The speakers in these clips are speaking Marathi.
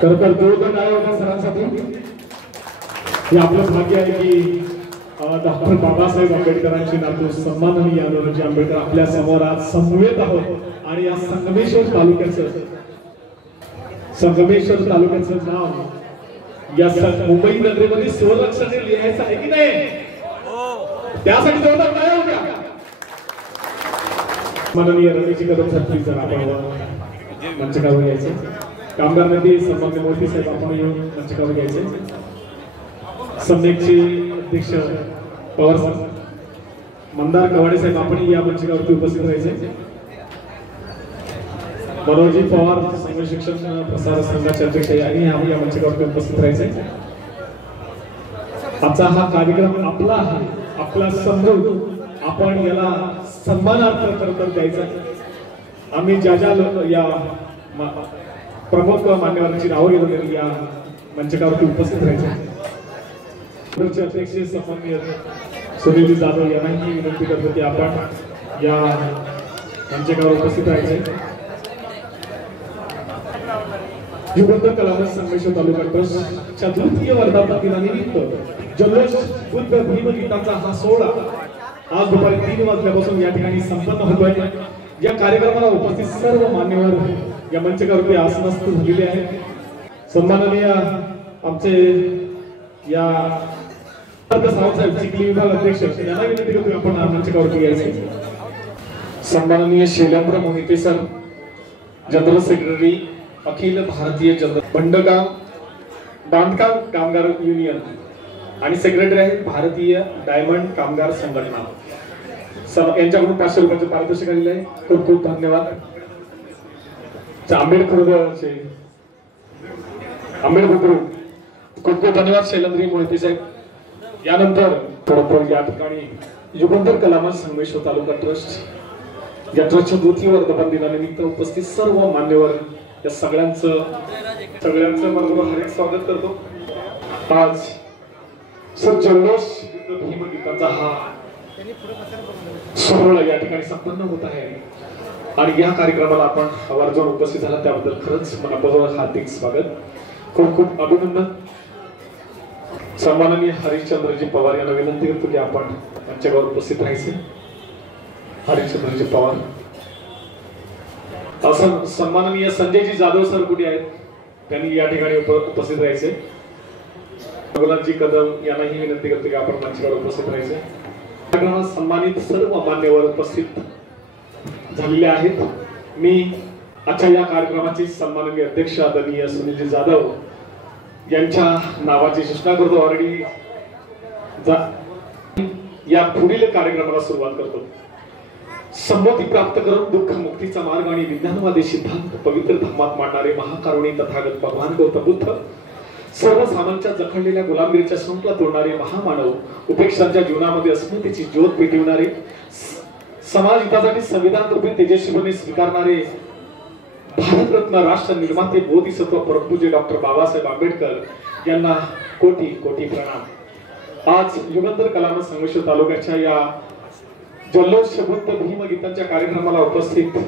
खरं तर जोरदार आहे होता सरांसाठी। हे आपलं भाग्य आहे की डॉक्टर बाबासाहेब आंबेडकरांची नातू सन्माननीय अनुराजी आंबेडकर आपल्या समोर आज समवेत आहोत आणि या संगमेश्वर तालुक्याचं नाव या मुंबई नगरीमध्ये स्वलक्षणे लिहायचं आहे की नाही? त्यासाठी जोरदार काय होत्या माननीय रणजी कदम साहेब जर आपण मंचकावर घ्यायचे, कामगार नेते सन्माननीय मोठी साहेब आपण येऊन मंचकावर घ्यायचे, सम्यकचे अध्यक्ष पवार साहेब, मंदार कवाडे साहेब आपण या मंचकावरती उपस्थित राहायचे, मनोजी पवार संघ शिक्षण प्रसार संघाचे अध्यक्ष यांनी या मंचकावरती उपस्थित राहायचे। आजचा हा कार्यक्रम आपला आहे, आपला समजून आपण याला सन्मानार्थ करत द्यायचा। आम्ही ज्या या प्रमुख मान्यवरांची नावं घेऊन या मंचकावरती उपस्थित राहायचे। अध्यक्ष सन्माननीय सुनील जाधव यांनाही विनंती करतो की आपण या मंचकावर उपस्थित राहायचे। युगंधर कलामंच संगमेश्वर तालुका ट्रस्टच्या द्वितीय वर्धापन दिनानिमित्त जल्लोष बुद्ध भीमगीताचा हा सोहळा आज दुपारी 3 वाजल्यापासून या ठिकाणी संपन्न होतोय। या कार्यक्रमाला उपस्थित सर्व मान्यवर या मंचकावरती आसनस्थ झालेले आहेत। सन्माननीय आमचे या साहेब चिखली विभाग अध्यक्ष यांना विनंती करतो आपण मंचकावरती यायचे। सन्माननीय Shailendra Mohite sir general secretary Akhil Bharatiya Bandgaon बांधकाम कामगार युनियन आणि सेक्रेटरी आहेत भारतीय डायमंड कामगार संघटना, यांच्याकडून 500 रुपयाचे पारितोषिक आलेले आहे। खूप खूप धन्यवाद। आंबेडकर ग्रुप खूप खूप धन्यवाद शैलेंद्र मोहिते साहेब। यानंतर थोडं या ठिकाणी युगंधर कलामंच संगमेश्वर तालुका ट्रस्ट या ट्रस्टच्या द्वितीय वर्धापन दिनानिमित्त उपस्थित सर्व मान्यवर या सगळ्यांचं बरोबर हार्दिक स्वागत करतो। आज सर जल्लोष भीमगीताचा हा सोहळा या ठिकाणी संपन्न होत आहे आणि या कार्यक्रमाला आपण आवर्जून उपस्थित झाला त्याबद्दल खरंच मनापासून हार्दिक स्वागत, खूप खूप अभिनंदन। सन्माननीय हरिश्चंद्रजी पवार यांना विनंती करतो की आपण मंचावर उपस्थित राहायचे। हरिश्चंद्रजी पवार, सन्माननीय संजयजी जाधव सर कुठे आहेत त्यांनी या ठिकाणी उपस्थित राहायचे। रघुनाथजी कदम यांनाही विनंती करतो की आपण मंचावर उपस्थित राहायचे। कार्यक्रमात सन्मानित सर्व मान्यवर उपस्थित झालेले आहेत। मी आजच्या या कार्यक्रमाचे सन्माननीय अध्यक्ष आदरणीय सुनीलजी जाधव यांच्या नावाची सूचना करतो। ऑलरेडी या पुढील कार्यक्रमाला सुरुवात करतो। संमती प्राप्त करून दुःख मुक्तीचा मार्ग आणि विज्ञानवादी सिद्धांत पवित्र धर्मात मांडणारे महाकारुणी तथागत भगवान गौतम बुद्ध, सर्व सामांच्या जखडलेल्या गुलामगिरीच्या शृंखला तोडणारे महामानव, उपेक्षांच्या जीवनामध्ये अस्मितेची ज्योत पेटविणारे, समाज हितासाठी संविधान रूपी तेजस्वीपणे स्वीकारणारे भारतरत्न राष्ट्र निर्माते बोधिसत्व परमपूज्य डॉक्टर बाबासाहेब आंबेडकर यांना कोटी कोटी प्रणाम। आज युगंधर कलामंच संगमेश्वर तालुक्याच्या या जल्लोष बुद्ध भीमगीतांच्या कार्यक्रमाला उपस्थित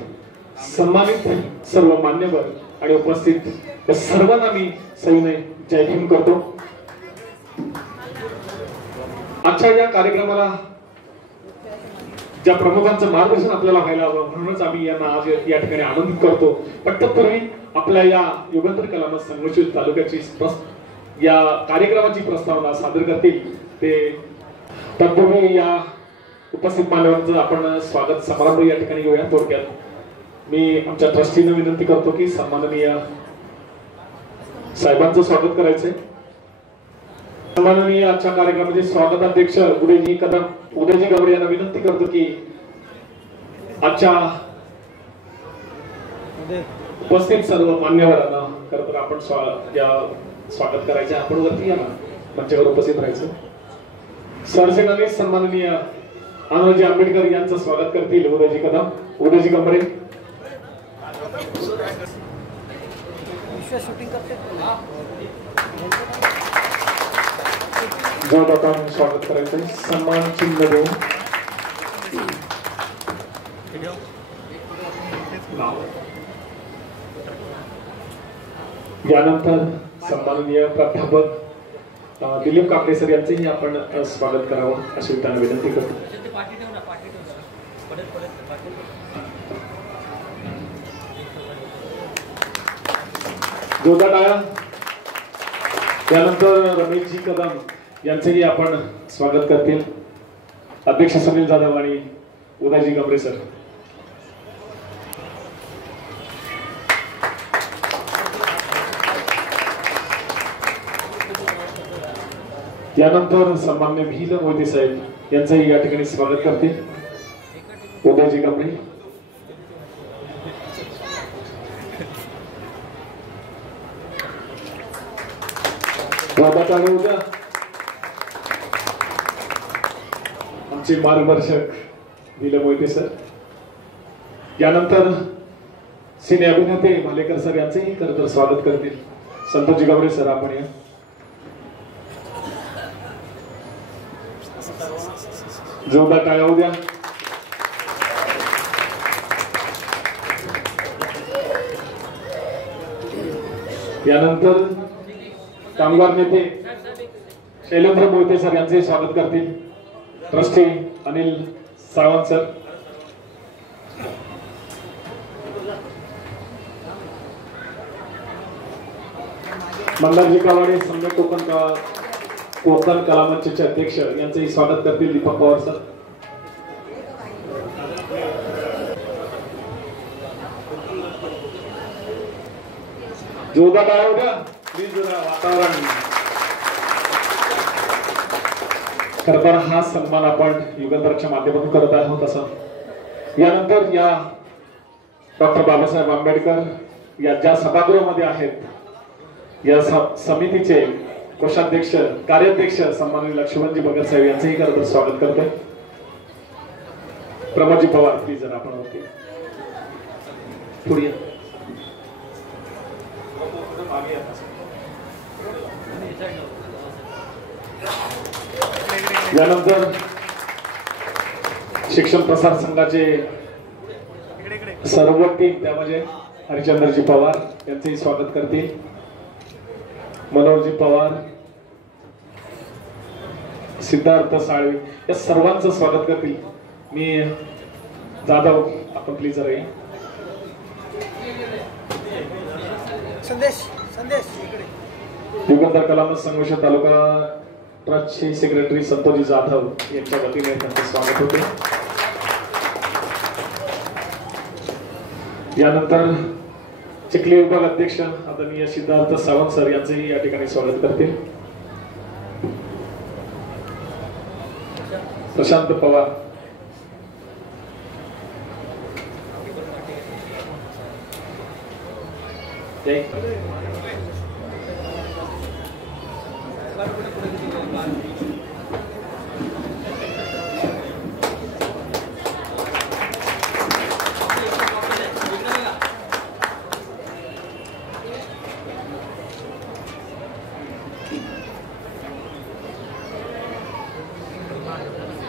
सन्मानित सर्व मान्यवर आणि उपस्थित सर्वांना मी सविनय जय भीम करतो। आजच्या या कार्यक्रमाला ज्या प्रमुखांचं मार्गदर्शन आपल्याला व्हायला हवं म्हणूनच आम्ही यांना आज या ठिकाणी आमंत्रित करतो। पण तत्पूर्वी आपल्या या युगंधर कलामंच संगमेश्वर तालुक्याची या कार्यक्रमाची प्रस्तावना सादर करतील ते तत्पूर्वी या उपस्थित मान्यवरांचं आपण स्वागत समारंभ या ठिकाणी घेऊया। थोडक्यात मी आमच्या ट्रस्टीने विनंती करतो की सन्माननीय साहेबांचं स्वागत करायचंय। सन्माननीय आजच्या कार्यक्रमाचे स्वागताध्यक्ष उदयजी गवडे यांना विनंती करतो की आजच्या उपस्थित सर्व मान्यवरांना खरं तर आपण स्वागत करायचे। आपण वरती या ना मंचावर उपस्थित राहायचं। सरसेनानी सन्माननीय अनुराजी आंबेडकर यांचं स्वागत करतील उदयजी कमरे। जोरदार स्वागत करायचं। सन्मान चिन्ह देऊन यानंतर सन्माननीय प्राध्यापक दिलीप काकडे सर यांचेही आपण स्वागत करावं अशी त्यांना विनंती करतो. जोरदार टाळ्या. यानंतर रमेशजी कदम यांचेही आपण स्वागत करतील. अध्यक्ष सुनील जाधव आणि उदयजी गमरे सर. यानंतर सन्मान्य भील मोहिते साहेब यांचंही या ठिकाणी स्वागत करतील. उदयजी गमरे. आमचे मार्गदर्शक भील मोहिते सर. यानंतर सिने अभिनेते भालेकर सर यांचेही खरं तर स्वागत करतील. संतोषजी गवरे सर आपण या. जोरदार टाळ्या होऊ द्या. यानंतर कामगार नेते शैलेंद्र मोहिते सर यांचे स्वागत करतील. Trustee Anil Sawant sir. मंदारजी कावाडे सम्यक कोकण कलामंचचे अध्यक्ष यांचेही स्वागत करतील. दीपक पवार सर. जोरदार टाळ्या होऊ द्या. प्लीज वातावरण. खरं तर हा सन्मान आपण युगंधरच्या माध्यमातून करत आहोत. असं यानंतर या डॉक्टर बाबासाहेब आंबेडकर या ज्या सभागृहामध्ये आहेत या समितीचे कोषाध्यक्ष कार्याध्यक्ष सन्माननीय लक्ष्मणजी भगत साहेब यांचेही खरं तर स्वागत करते. प्रमोदजी पवार प्लीज जर आपण होते पुढे. यानंतर शिक्षण प्रसार संघाचे सर्व टीम त्यामध्ये हरिचंद्रजी पवार यांचेही स्वागत करतील. मनोहरजी पवार, सिद्धार्थ साळवे या सर्वांचं स्वागत करतील. मी जाधव आपण प्लीज रही. युगंधर कलामंच संघर्ष तालुका ट्रस्टचे सेक्रेटरी संतोषजी जाधव यांच्या वतीने त्यांचे स्वागत होते. यानंतर चिखली विभाग अध्यक्ष आदरणीय सिद्धार्थ सावंत सर यांचेही या ठिकाणी स्वागत करतील. प्रशांत पवार.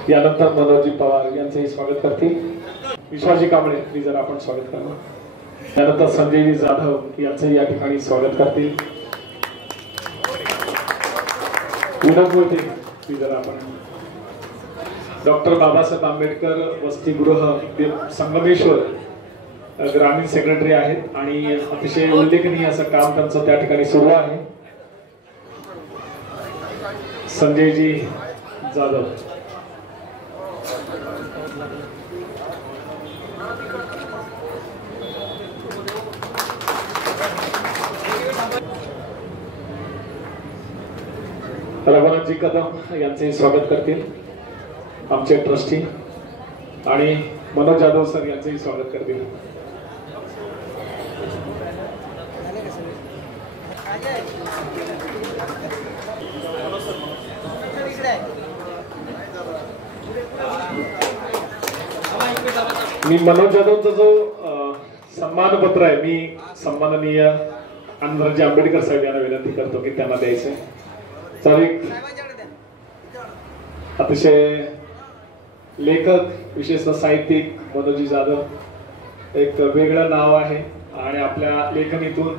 यानंतर मनोहरजी पवार यांचेही स्वागत करतील. विश्वासजी कांबळे प्लीज जर आपण स्वागत करा. त्यानंतर संजयजी जाधव यांचेही या ठिकाणी स्वागत करतील. विनोद मोहिते प्लीज जर आपण. डॉक्टर बाबासाहेब आंबेडकर वसतिगृह संगमेश्वर ग्रामीण सेक्रेटरी आहेत आणि अतिशय उल्लेखनीय असं काम त्यांचं त्या ठिकाणी सुरू आहे. संजयजी जाधव. रघुनाथजी कदम यांचे स्वागत करतील आमचे ट्रस्टी आणि मनोज जाधव सर यांचेही स्वागत करतील. मी मनोज जाधवचा जो सन्मानपत्र आहे मी सन्माननीय आनंदराजे आंबेडकर साहेब यांना विनंती करतो की त्यांना द्यायचे. तर एक अतिशय लेखक विशेषतः साहित्यिक मनोजी जाधव एक वेगळं नाव आहे आणि आपल्या लेखनीतून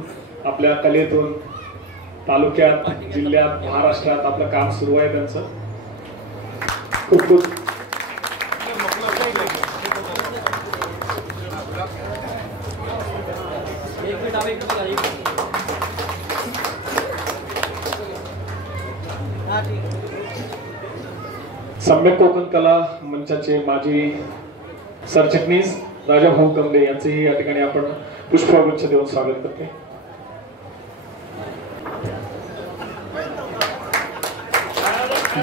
आपल्या कलेतून तालुक्यात, जिल्ह्यात, महाराष्ट्रात आपलं काम सुरू आहे त्यांचं. खूप खूप सम्यक कोकण कला मंचाचे माजी सरचिटणीस राजाभाऊ कमले यांचेही या ठिकाणी आपण पुष्पगुच्छ देऊन स्वागत करते.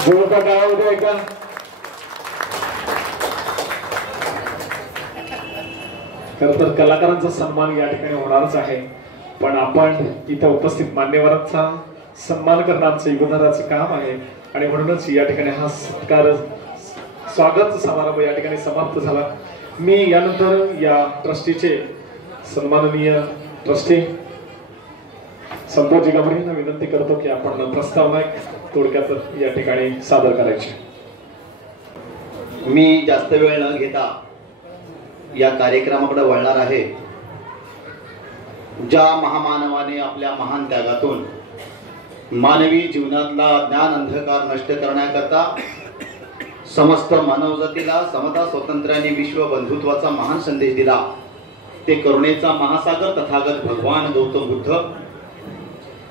जोरदार टाळ्या उद्या ऐका. खरं तर कलाकारांचा सन्मान या ठिकाणी होणारच आहे, पण आपण इथे उपस्थित मान्यवरांचा सन्मान करणं आमचं योगदानाचं काम आहे आणि म्हणूनच या ठिकाणी हा सत्कार स्वागत समारंभ या ठिकाणी समाप्त झाला. मी यानंतर या ट्रस्टीचे सन्माननीय ट्रस्टी संतोषजी गावडे यांना विनंती करतो की आपण प्रस्तावना थोडक्यात या ठिकाणी सादर करायची. मी जास्त वेळ न घेता या कार्यक्रमाकडे वळणार आहे. ज्या महामानवाने आपल्या महान त्यागातून मानवी जीवनातला ज्ञान अंधकार नष्ट करण्याकरता समस्त मानवजातीला समता स्वातंत्र्याने विश्व बंधुत्वाचा महान संदेश दिला, ते करुणेचा महासागर तथागत भगवान गौतम बुद्ध,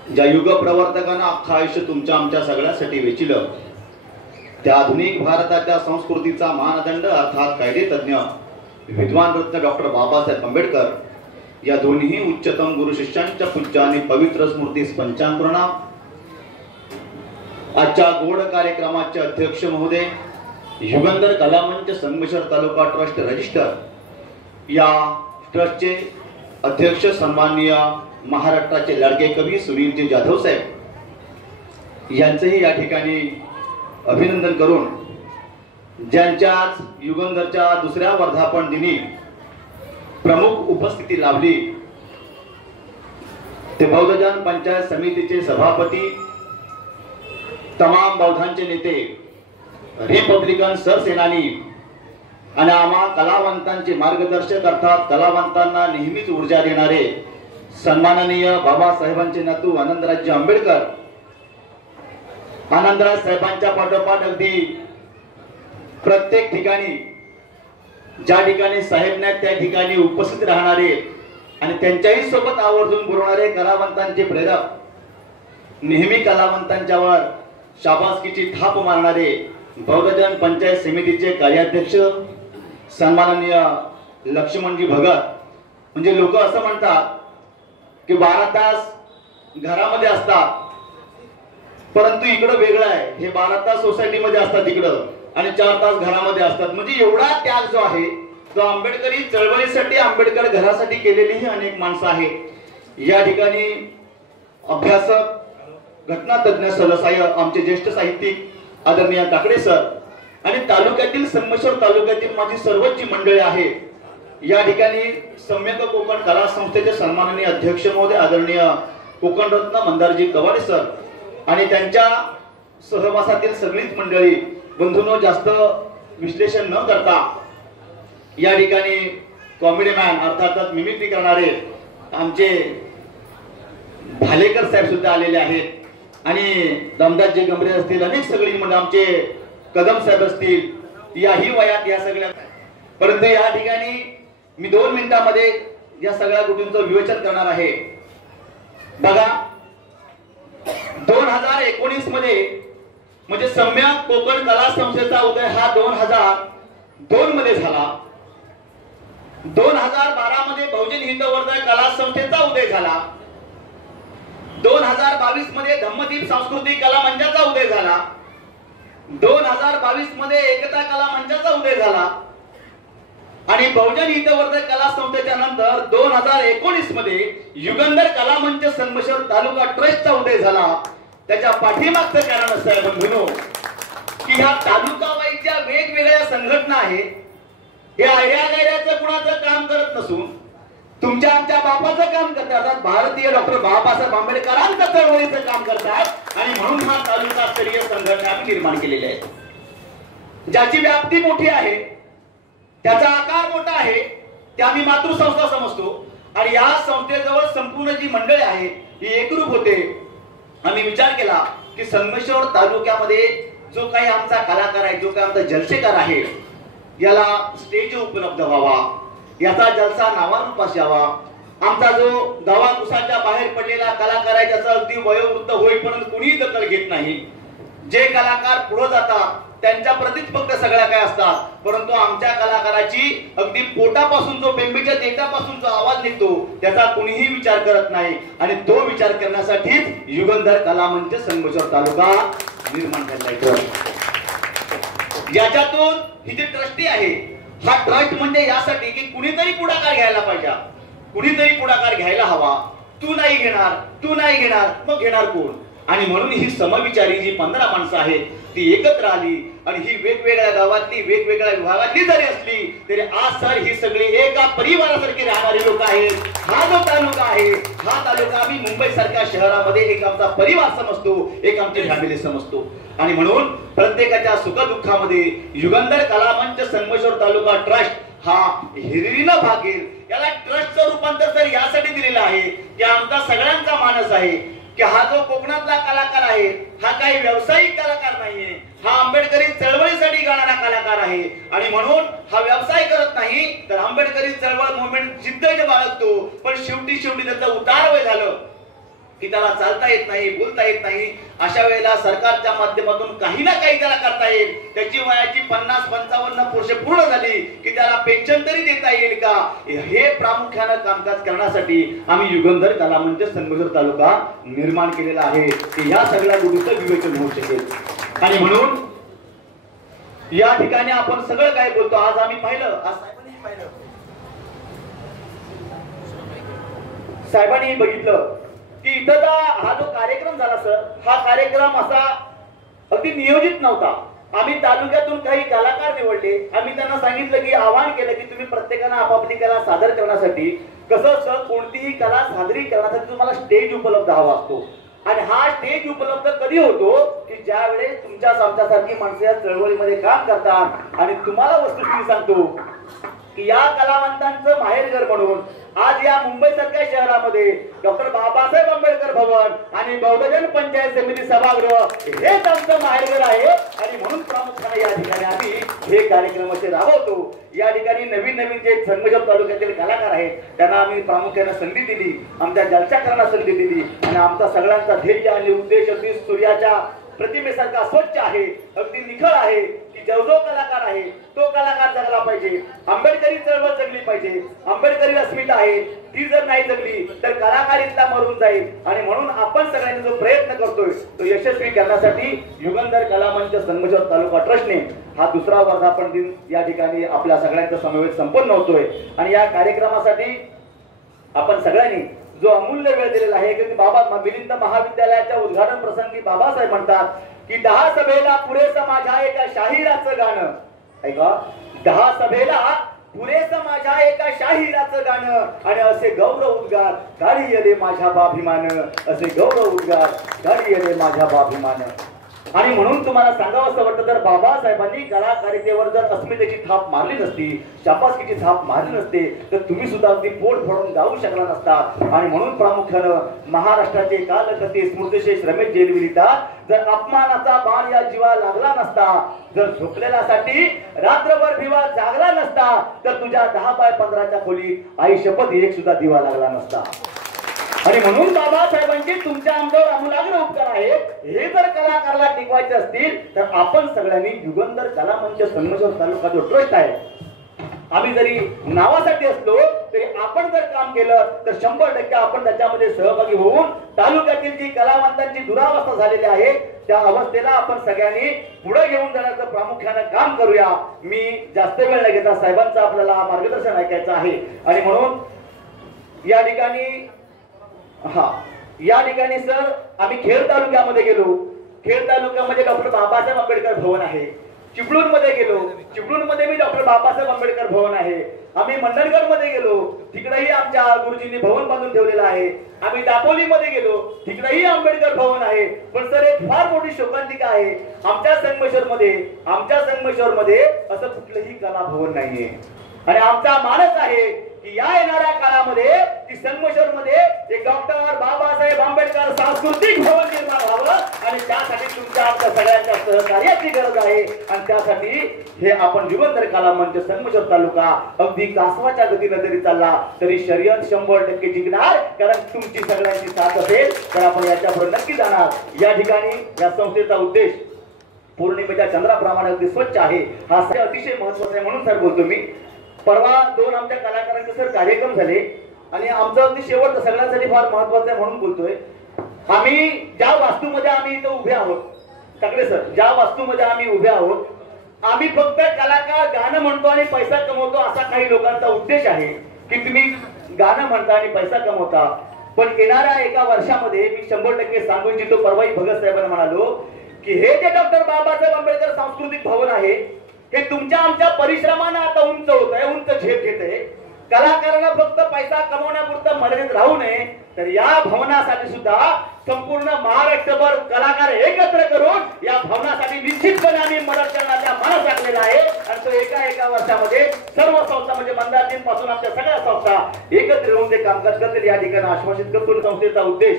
ज्या युग प्रवर्तकानं अख्खं आयुष्य तुमच्या आमच्या सगळ्यासाठी वेचिलं, त्या आधुनिक भारताच्या संस्कृतीचा मानदंड अर्थात कायदे तज्ञ विद्वान रत्न डॉक्टर बाबासाहेब आंबेडकर या दोन्ही उच्चतम गुरु शिष्यांच्या पूज्य आणि पवित्र स्मृतीस पंचांग. आजच्या गोड कार्यक्रमाचे अध्यक्ष महोदय, युगंधर कलामंच संगमेश्वर तालुका ट्रस्ट रजिस्टर या ट्रस्टचे अध्यक्ष सन्माननीय महाराष्ट्राचे लाडके कवी सुनीलजी जाधव साहेब यांचेही या ठिकाणी अभिनंदन करून ज्यांच्याच युगंधरच्या दुसऱ्या वर्धापन दिनी प्रमुख उपस्थिती लाभली ते बौद्धजन पंचायत समितीचे सभापती, तमाम बौद्धांचे नेते, रिपब्लिकन सरसेनानी आणि आम्हा कलावंतांचे मार्गदर्शक अर्थात कलावंतांना नेहमीच ऊर्जा देणारे सन्माननीय बाबासाहेबांचे नातू आनंदराज आंबेडकर. आनंदराज साहेबांच्या पाठोपाठ अगदी प्रत्येक ठिकाणी ज्या ठिकाणी साहेब नाहीत त्या ठिकाणी उपस्थित राहणारे आणि त्यांच्याही सोबत आवर्जून बोलणारे कलावंतांचे प्रेरक, नेहमी कलावंतांच्यावर शाबासकीची थाप मारणारे बौद्धजन पंचायत समितीचे कार्याध्यक्ष सन्माननीय लक्ष्मणजी भगत. म्हणजे लोक असं म्हणतात की 12 तास घरामध्ये असतात, परंतु इकडं वेगळं आहे. हे 12 तास सोसायटीमध्ये असतात इकडं आणि 4 तास घरामध्ये असतात. म्हणजे एवढा त्याग जो आहे तो आंबेडकरी चळवळीसाठी, आंबेडकर घरासाठी केलेली ही अनेक माणसं आहे. या ठिकाणी अभ्यासक, घटना तज्ञ सदस्य आमचे ज्येष्ठ साहित्यिक आदरणीय काकडे सर आणि तालुक्यातील संगमेश्वर तालुक्यातील माझी सर्वच जी मंडळी आहे. या ठिकाणी सम्यक कोकण कला संस्थेचे सन्माननीय अध्यक्ष महोदय आदरणीय कोकणरत्न मंदारजी कवाडे सर आणि त्यांच्या सहवासातील सगळीच मंडळी. बंधूंनो, जास्त विश्लेषण न करता या ठिकाणी कॉमेडी मॅन अर्थातच मिमिक्री करणारे आमचे भालेकर साहेब सुद्धा आलेले आहेत आणि रामदासजी गंभीर असतील, अनेक सगळी म्हणजे आमचे कदम साहेब असतील, याही वयात या सगळ्या. परंतु या ठिकाणी मी 2 मिनिटांमध्ये या सगळ्या गोष्टींचं विवेचन करणार आहे. बघा, 2019 मध्ये म्हणजे सम्यक कोकण कला संस्थेचा उदय हा 2002 मध्ये झाला. 2012 मध्ये बहुजन हितवर्धक कला संस्थेचा उदय झाला. 2022 मध्ये धम्मदीप सांस्कृतिक कला मंचाचा उदय झाला. 2022 मध्ये एकता कला मंचाचा उदय झाला आणि बहुजन हितवर्धक कला संस्थेच्या नंतर 2019 मध्ये युगंधर कला मंच संगमेश्वर तालुका ट्रस्टचा उदय झाला. त्याच्या पाठीमागचं कारण असं आहे बंधूंनो की ह्या तालुका वाईज ज्या वेगवेगळ्या संघटना आहेत, हे आयऱ्या गैऱ्याचं कुणाचं काम करत नसून तुमच्या आमच्या बापाचं काम करतात, भारतीय डॉक्टर बाबासाहेब आंबेडकरांच्या चळवळीचं काम करतात आणि म्हणून हा तालुकास्तरीय संघटना आम्ही निर्माण केलेल्या आहेत. ज्याची व्याप्ती मोठी आहे, त्याचा आकार मोठा आहे, ते आम्ही मातृसंस्था समजतो आणि या संस्थेजवळ संपूर्ण जी मंडळी आहे ही एकरूप होते. आम्ही विचार केला की संगमेश्वर तालुक्यामध्ये जो काही आमचा कलाकार आहे, जो काही आमचा जलसेकार आहे, याला स्टेज उपलब्ध व्हावा, याचा जलसा नावारूपास यावा. आमचा जो गावाकुसाच्या बाहेर पडलेला कलाकार आहे, ज्याचा अगदी वयोवृद्ध होईपर्यंत कुणीही दखल घेत नाही. जे कलाकार पुढे जातात त्यांच्या प्रतीच फक्त सगळ्या काय असतात, परंतु आमच्या कलाकाराची अगदी पोटापासून जो बेंबीच्या देठापासून जो आवाज निघतो त्याचा कुणीही विचार करत नाही. आणि तो विचार करण्यासाठीच युगंधर कला मंच संगमेश्वर तालुका निर्माण झाला. याच्यातून ही जी ट्रस्टी आहे, हा ट्रस्ट म्हणजे यासाठी की कुणीतरी पुढाकार घ्यायला पाहिजे, कुणीतरी पुढाकार घ्यायला हवा. तू नाही घेणार, तू नाही घेणार, मग घेणार कोण? आणि म्हणून ही समविचारी जी 15 माणसं आहेत ती एकत्र आली आणि ही वेगवेगळ्या गावातली वेगवेगळ्या विभागातली जरी असली तरी आज सर ही सगळी एका परिवारासारखी राहणारी लोक आहेत. हा जो तालुका आहे, हा तालुका आम्ही मुंबई सारख्या शहरामध्ये एक आमचा परिवार समजतो, एक आमची फॅमिली समजतो. आणि म्हणून प्रत्येकाच्या सुखदुःखामध्ये युगंधर कला मंच संगमेश्वर तालुका ट्रस्ट हा हिरिरीनं भाग घेईल. याला ट्रस्टचं रूपांतर सर यासाठी दिलेलं आहे की आमचा सगळ्यांचा मानस आहे की हा जो कोकणातला कलाकार आहे हा काही व्यावसायिक कलाकार नाहीये, हा आंबेडकरी चळवळीसाठी गाणारा कलाकार आहे. आणि म्हणून हा व्यवसाय करत नाही तर आंबेडकरी चळवळ मुवमेंट जिद्दीने बाळगतो. पण शेवटी त्याचं उतार वय झालं की त्याला चालता येत नाही, बोलता येत नाही. अशा वेळेला सरकारच्या माध्यमातून काही ना काही त्याला करता येईल. त्याची वयाची 50-55 वर्षे पूर्ण झाली की त्याला पेन्शन तरी देता येईल का, हे प्रामुख्यानं कामकाज करण्यासाठी आम्ही युगंधर कला मंच संगमेश्वर तालुका निर्माण केलेला आहे की या सगळ्या गोष्टीचं विवेचन होऊ शकेल. आणि म्हणून या ठिकाणी आपण सगळं काय बोलतो. आज आम्ही पाहिलं, आज साहेबांनी बघितलं की इथं हा जो कार्यक्रम झाला सर, हा कार्यक्रम असा अगदी नियोजित नव्हता. आम्ही तालुक्यातून काही कलाकार निवडले. आम्ही त्यांना सांगितलं की आवाहन केलं की तुम्ही प्रत्येकानं आपापली कला सादर करण्यासाठी कसं असतं, कोणतीही कला सादरी करण्यासाठी तुम्हाला स्टेज उपलब्ध हवा असतो. आणि हा स्टेज उपलब्ध कधी होतो की ज्या वेळेस तुमच्या आमच्यासारखी माणसं या चळवळीमध्ये काम करतात. आणि तुम्हाला वस्तुस्थिती सांगतो की या कलावंतांचं माहेरघर म्हणून आज या मुंबई सारख्या शहरामध्ये डॉक्टर बाबासाहेब आंबेडकर भवन आणि बहुजन पंचायत समिती सभागृह हेच आमचं माहेरघर आहे. आणि म्हणून प्रामुख्याने या ठिकाणी आम्ही हे कार्यक्रम असे राबवतो. या ठिकाणी नवीन जे संगमेश्वर तालुक्यातील कलाकार आहेत त्यांना आम्ही प्रामुख्याने संधी दिली, आमच्या जलसाकारांना संधी दिली. आणि आमचा सगळ्यांचा ध्येय आणि उद्देश अगदी सूर्याच्या प्रतिमेसारखा स्वच्छ आहे, अगदी निखळ आहे की जो कलाकार आहे तो कलाकार जगला पाहिजे, आंबेडकरी चळवळ जगली पाहिजे. आंबेडकरी अस्मिता आहे ती जर नाही जगली तर कलाकार इथला मरून जाईल. आणि म्हणून आपण सगळ्यांनी जो प्रयत्न करतोय तो यशस्वी करण्यासाठी युगंधर कला मंच संगमेश्वर तालुका ट्रस्टने हा दुसरा वर्धापन दिन या ठिकाणी आपल्या सगळ्यांचा समवेत संपन्न होतोय. आणि या कार्यक्रमासाठी आपण सगळ्यांनी जो अमूल्य वेळ दिलेला आहे की बाबा मिलिंद महाविद्यालयाच्या उद्घाटन प्रसंगी बाबासाहेब म्हणतात की 10 सभेला पुरेसं माझ्या एका शाहिराचं गाणं, ऐका, 10 सभेला पुरेसं माझ्या एका शाहिराचं गाणं आणि असे गौरव उद्गार गाडी रे माझ्या बाभिमान, असे गौरव उद्गार गाडी रे माझ्या बाभिमान. आणि म्हणून तुम्हाला सांगावं असं वाटतं जर बाबासाहेबांनी कलाकारितेवर जर अस्मितेची थाप मारली नसती, शाबासकीची थाप मारली नसते तर तुम्ही सुद्धा अगदी पोट फोडून गाऊ शकला नसता. आणि म्हणून प्रामुख्यानं महाराष्ट्राचे कालकर्ते स्मृतिशेष रमेश जेलविलीता जर अपमानाचा बाण या जीवा लागला नसता, जर झोपलेल्यासाठी रात्रभर दिवा जागला नसता तर तुझ्या 10x15च्या खोलीत आई शपथ एक सुद्धा दिवा लागला नसता. आणि म्हणून बाबासाहेबांचे तुमच्या आमच्यावर आमूलाग्र उपकार आहेत. हे जर कलाकाराला टिकवायचे असतील तर आपण सगळ्यांनी युगंधर कला मंच संगमेश्वर तालुका जो ट्रस्ट आहे, आम्ही जरी नावासाठी असलो तरी आपण जर काम केलं तर 100% आपण त्याच्यामध्ये सहभागी होऊन तालुक्यातील जी कलावंतांची दुरावस्था झालेली आहे त्या अवस्थेला आपण सगळ्यांनी पुढे घेऊन जाण्याचं प्रामुख्यानं काम करूया. मी जास्त वेळ न घेता साहेबांचं आपल्याला मार्गदर्शन ऐकायचं आहे. आणि म्हणून या ठिकाणी सर आम्ही खेड तालुक्यामध्ये गेलो. खेड तालुक्यामध्ये डॉक्टर बाबासाहेब आंबेडकर भवन आहे. चिपळूण मध्ये गेलो, चिपळूण मध्ये मी डॉक्टर बाबासाहेब आंबेडकर भवन आहे. आम्ही मंडणगड मध्ये गेलो, तिकडेही आमच्या गुरुजींनी भवन बांधून ठेवलेलं आहे. आम्ही दापोली मध्ये गेलो, तिकडेही आंबेडकर भवन आहे. पण सर एक फार मोठी शोकांतिका आहे, आमच्या संगमेश्वर मध्ये असं कुठलंही कला भवन नाहीये. आणि आमचा मानस आहे की या येणाऱ्या काळामध्ये ती संगमेश्वर मध्ये एक डॉक्टर बाबासाहेब आंबेडकर सांस्कृतिक भवन निर्माण व्हावं आणि त्यासाठी तुमच्या आमच्या सगळ्यांच्या सहकार्याची गरज आहे आणि त्यासाठी हे आपण जीवनतर कला मंच संगमेश्वर तालुका अगदी कासवाच्या गतीने जरी चालला तरी शर्यत 100% जिंकणार, कारण तुमची सगळ्यांची साथ असेल तर आपण याच्यापुढे नक्की जाणार। या ठिकाणी या संस्थेचा उद्देश पौर्णिमेच्या चंद्राप्रमाणे अगदी स्वच्छ आहे, हा अतिशय महत्त्वाचा आहे। म्हणून सर बोलतो मी, परवा 2 आमच्या कलाकारांचे सर कार्यक्रम झाले आणि आमचं अगदी शेवटचं सगळ्यांसाठी फार महत्त्वाचं आहे म्हणून बोलतोय। आम्ही ज्या वास्तूमध्ये आम्ही इथं उभे आहोत, सगळे सर ज्या वास्तूमध्ये आम्ही उभे आहोत, आम्ही फक्त कलाकार गाणं म्हणतो आणि पैसा कमवतो असा काही लोकांचा उद्देश आहे की तुम्ही गाणं म्हणता आणि पैसा कमवता, पण येणाऱ्या एका वर्षामध्ये मी 100% सांगू इच्छितो, परवाही भगत साहेबांना म्हणालो की हे जे डॉक्टर बाबासाहेब आंबेडकर सांस्कृतिक भवन आहे हे तुमच्या आमच्या परिश्रमाने आता उंच होत आहे, उंच झेप घेत आहे। कलाकारांना फक्त पैसा कमवण्यापुरतं मर्यादित राहू नये, तर या भवनासाठी सुद्धा संपूर्ण महाराष्ट्रभर कलाकार एकत्र करून या भवनासाठी निश्चितपणे आम्ही मदत करण्याचा मानस टाकलेला आहे आणि तो एका वर्षामध्ये सर्व संस्था म्हणजे मंदार पासून आमच्या सगळ्या संस्था एकत्र येऊन ते कामकाज करतील या ठिकाणी आश्वासित करतो। संस्थेचा उद्देश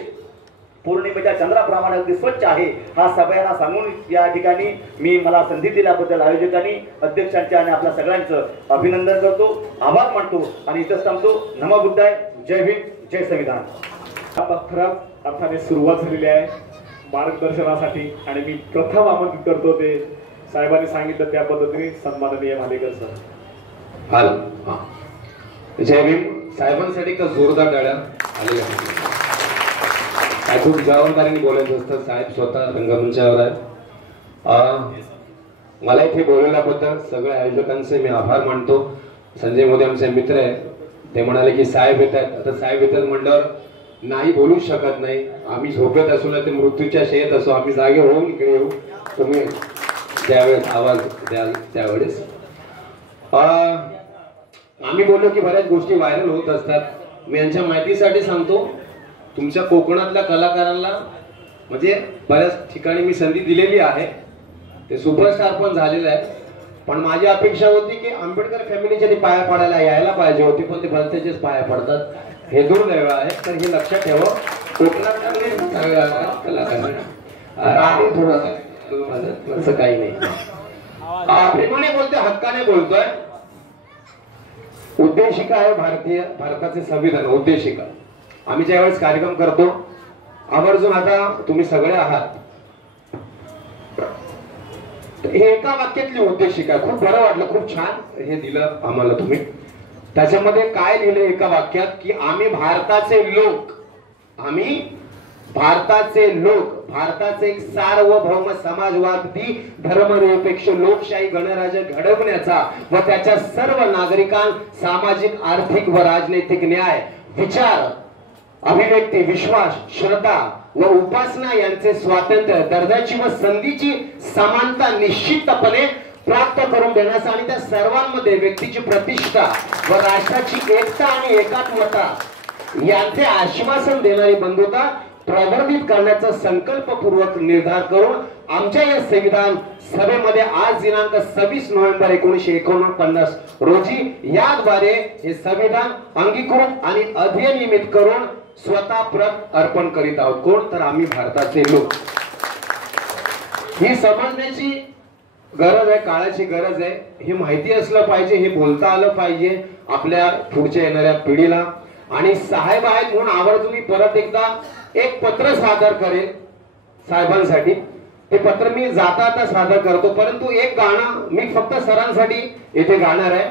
पौर्णिमेच्या चंद्राप्रमाणे अगदी स्वच्छ आहे, हा सगळ्यांना सांगून या ठिकाणी मी मला संधी दिल्याबद्दल आयोजकांनी, अध्यक्षांचे आणि आपल्या सगळ्यांचं अभिनंदन करतो, आभार मानतो आणि इथंच थांबतो। नमो बुद्धाय, जय भीम, जय संविधान। खऱ्या अर्थाने सुरुवात झालेली आहे मार्गदर्शनासाठी आणि मी प्रथम आमंत्रित करतो ते साहेबांनी सांगितलं त्या पद्धतीने सन्माननीय भालेकर सर। हाल जय भीम साहेबांसाठी का जोरदार टाळ्या आलेल्या। काय खूप जबाबदारीने बोलायचं असतं, साहेब स्वतः रंगमंचावर आहे। मला इथे बोलवल्याबद्दल सगळ्या आयोजकांचे मी आभार मानतो। संजय मोदी आमचे मित्र आहे, ते म्हणाले की साहेब येत आहेत, आता साहेब येतात म्हणल्यावर नाही बोलू शकत नाही, आम्ही झोपेत असू ना ते मृत्यूच्या शय्येत असो, आम्ही जागे होऊन इकडे येऊ, तुम्ही त्यावेळेस आवाज द्याल त्यावेळेस। आम्ही बोललो की बऱ्याच गोष्टी व्हायरल होत असतात। मी यांच्या माहितीसाठी सांगतो, तुमच्या कोकणातल्या कलाकारांना म्हणजे बऱ्याच ठिकाणी मी संधी दिलेली आहे, ते सुपरस्टार पण झालेले आहे, पण माझी अपेक्षा होती की आंबेडकर फॅमिलीच्या ते पाया पडायला यायला पाहिजे होते, पण ते भलत्याचेच पाया पडतात, हे दुर्दैव आहे। तर हे लक्षात ठेवा, कोकणातल्या कलाकार थोडं काही नाही, प्रेमाने बोलतोय, हक्काने बोलतोय। उद्देशिका आहे भारताचे संविधान, उद्देशिका। आम्ही ज्यावेळेस कार्यक्रम करतो आवर्जून, आता तुम्ही सगळे आहात, हे एका वाक्यातली उद्देशिका, खूप बरं वाटलं, खूप छान हे दिलं आम्हाला तुम्ही। त्याच्यामध्ये काय लिहिलं एका वाक्यात की आम्ही भारताचे लोक, आम्ही भारताचे लोक, भारताचे एक सार्वभौम समाजवादी धर्मनिरपेक्ष लोकशाही गणराज्य घडवण्याचा व त्याच्या सर्व नागरिकांना सामाजिक, आर्थिक व राजनैतिक न्याय, विचार, अभिव्यक्ती, विश्वास, श्रद्धा व उपासना यांचे स्वातंत्र्य, दर्जाची व संधीची समानता निश्चितपणे प्राप्त करून देण्याचा आणि त्या सर्वांमध्ये व्यक्तीची प्रतिष्ठा व राष्ट्राची एकता आणि एकात्मता यांचे आश्वासन देणारी बंधुता प्रवर्धित करण्याचा संकल्पपूर्वक निर्धार करून आमच्या या संविधान सभेमध्ये आज दिनांक 26 नोव्हेंबर 1949 रोजी याद्वारे हे संविधान अंगीकृत आणि अधिनियमित करून स्वतः प्रत अर्पण करीत आहोत। कोण? तर आम्ही भारताचे लोक। ही समजण्याची गरज आहे, काळाची गरज आहे, हे माहिती असलं पाहिजे, हे बोलता आलं पाहिजे आपल्या पुढच्या येणाऱ्या पिढीला। आणि साहेब आहेत म्हणून आवर्जून मी परत एकदा एक पत्र सादर करेल साहेबांसाठी, ते पत्र मी जाता आता सादर करतो, परंतु एक गाणं मी फक्त सरांसाठी येथे गाणार आहे।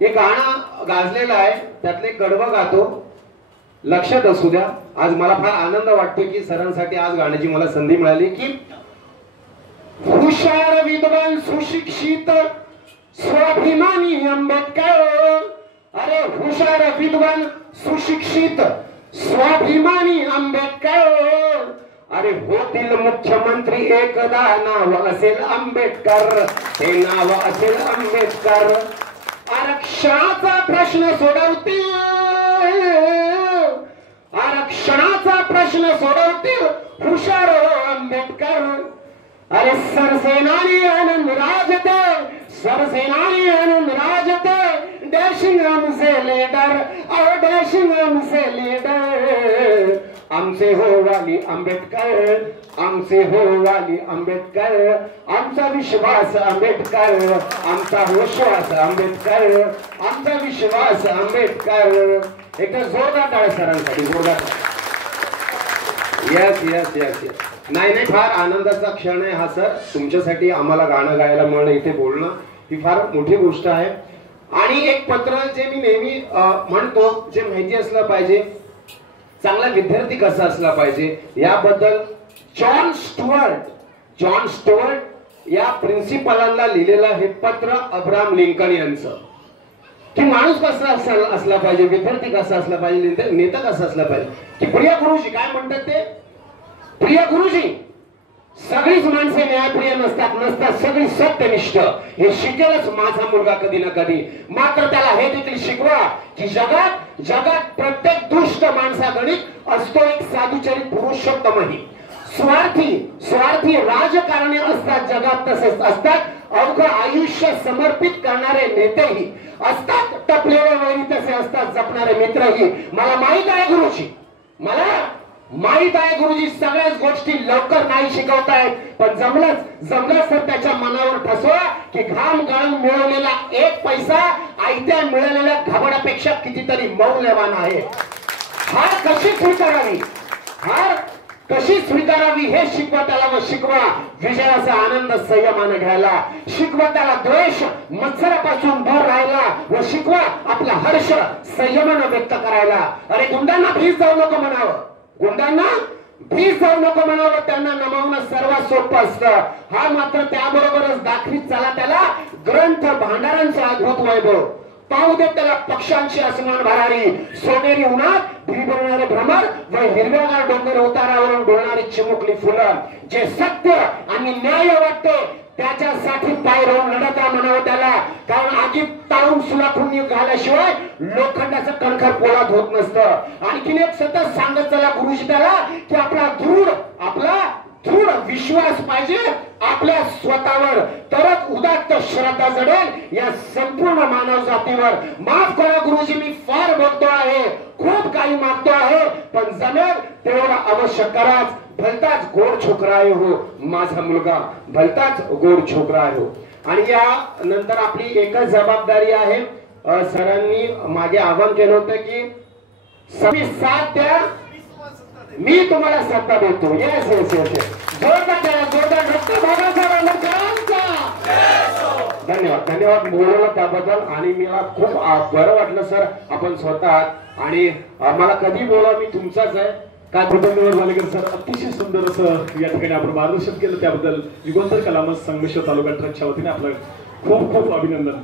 हे गाणं गाजलेलं आहे, त्यातले कडवं गातो, लक्षात असू द्या। आज मला फार आनंद वाटतो की सरांसाठी आज गाण्याची मला संधी मिळाली की हुशार, विद्वान, सुशिक्षित, स्वाभिमानी आंबेडकर, अरे हुशार, विद्वान, सुशिक्षित, स्वाभिमानी आंबेडकर, अरे होतील मुख्यमंत्री एकदा, नाव असेल आंबेडकर, हे नाव असेल आंबेडकर, आरक्षणाचा प्रश्न सोडवतील, आरक्षणाचा प्रश्न सोडवतील हुशार आंबेडकर, अरे सरसेनानी आनंद राजते, सरसेनानी आनंद राजते, डॅशिंग हमसे लीडर, और डॅशिंग हमसे लीडर, आमचे हो वाली आंबेडकर, आमचे हो वाली आंबेडकर, आमचा विश्वास आंबेडकर, आमचा विश्वास आंबेडकर, आमचा विश्वास आंबेडकर. एकदा जोरदार टाळ्या सरांसाठी, जोरदार. Yes yes yes yes. नाही नाही, फार आनंदाचा क्षण आहे हा सर. तुमच्यासाठी आम्हाला गाणं गायला मिळणं, इथे बोलणं ही फार मोठी गोष्ट आहे. आणि एक पत्र जे मी नेहमी म्हणतो, जे माहिती असलं पाहिजे, चांगला विद्यार्थी कसा असला पाहिजे याबद्दल जॉन स्टुअर्ट या प्रिन्सिपलांना लिहिलेलं हे पत्र अब्राहम लिंकन यांचं, की माणूस कसा असला पाहिजे, विद्यार्थी कसा असला पाहिजे, नेता कसा असला पाहिजे. की प्रिय गुरुजी काय म्हणतात ते, प्रिय गुरुजी, सगळीच माणसे न्यायप्रिय नसतात, सगळी सत्यनिष्ठ. हे शिकेलच माझा मुलगा कधी ना कधी. मात्र त्याला हे देखील शिकवा की जगात प्रत्येक दुष्ट माणसागणित असतो एक साधुचरित पुरुषोत्तमही. स्वार्थी राजकारणी असतात जगात, तसेच असतात अवघं आयुष्य समर्पित करणारे नेतेही असतात, टपलेले वैरी तसे असतात जपणारे मित्रही. मला माहित आहे गुरुजी, मला माहित आहे गुरुजी, सगळ्याच गोष्टी लवकर नाही शिकवतायत, पण जमलंच तर त्याच्या मनावर ठसवा की घाम गाळून मिळवलेला एक पैसा आयत्या मिळालेल्या घाबड्यापेक्षा कितीतरी मौल्यवान आहे. हार कशी स्वीकारावी हे शिकवा त्याला, व शिकवा विजयाचा आनंद संयमाने घ्यायला, शिकवा त्याला द्वेष मत्सरापासून दूर राहायला, व शिकवा आपला हर्ष संयमाने व्यक्त करायला. अरे गुंडांना भीज जाऊ नको म्हणावं, त्यांना नमवणं सर्वात सोपं असतं. हा मात्र त्याबरोबरच दाखवीत चला त्याला ग्रंथ भांडारांचं अद्भुत वैभव. पाहू दे त्याला पक्षांची आसमान भरारी, सोनेरी उन्हात भिरभिरणारे भ्रमर व हिरव्यागार डोंगर उतारावरून डोलणारी चिमुकली फुलं. जे सत्य आणि न्याय वाटते त्याच्यासाठी पाय रोवून लढत राहा म्हणावं त्याला. कारण आगीत ताळून सुलाखून घाल्याशिवाय लोखंडाचं कणखर पोलाद होत नसतं. आणखीन एक सतत सांगत चला गुरुजी त्याला की आपला दृढ विश्वास पाहिजे आपल्या स्वतःवर, तरच उदात्त श्रद्धा जडेल या संपूर्ण मानव जातीवर. माफ करा गुरुजी, मी फार बोलतो आहे, खूप काही मागतो आहे, पण जमेल तेवढं अवश्य कराच. भलताच गोड छोकरा आहे हो माझा मुलगा, भलताच गोड छोकरा आहे हो. आणि या नंतर आपली एकच जबाबदारी आहे, सरांनी मागे आवाहन केलं होतं की सभी साथ द्या, मी तुम्हाला सत्ता देतो. येस येस येस, जोरदार धन्यवाद बोलवलं त्याबद्दल. आणि मला खूप बरं वाटलं सर, आपण स्वतः आणि मला कधी बोला मी तुमचाच आहे. काय धन्यवाद मालेकर सर, अतिशय सुंदर असं या ठिकाणी आपण मार्गदर्शन केलं, त्याबद्दल युगंधर कला मंच संगमेश्वर तालुका ट्रस्टच्या वतीने आपलं खूप खूप अभिनंदन,